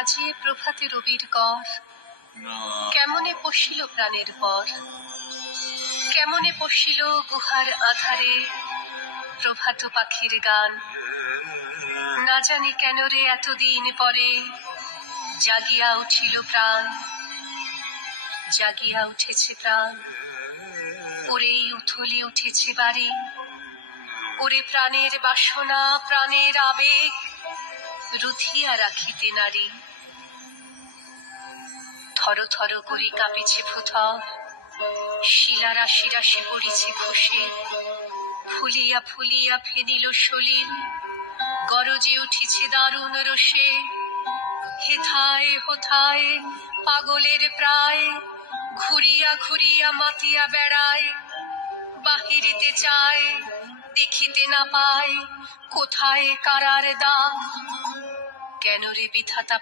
আজি প্রভাতে রবির কর, কেমনে পশিল প্রাণের পর, কেমনে পশিল গুহার আধারে প্রভাত পাখির গান। না জানি কেন রে এতদিন পরে জাগিয়া উঠিল প্রাণ, জাগিয়া উঠেছে প্রাণ। ওরেই উথলি উঠেছে বাড়ি, ওরে প্রাণের বাসনা প্রাণের আবেগ রুধিয়া রাখিতে নারী। থর থর করে কাঁপিছে ভূধর, শিলা রাশি রাশি পড়িছে খসে, ফুলিয়া ফুলিয়া ফেনিল সলিল, গরজে উঠিছে দারুণ রোষে। হেথায় হোথায় পাগলের প্রায়, ঘুরিয়া ঘুরিয়া মাতিয়া বেড়ায়। বাহিরিতে চায় দেখিতে না পায়, কোথায় কারার দ্বার। কেন রে বিধাতা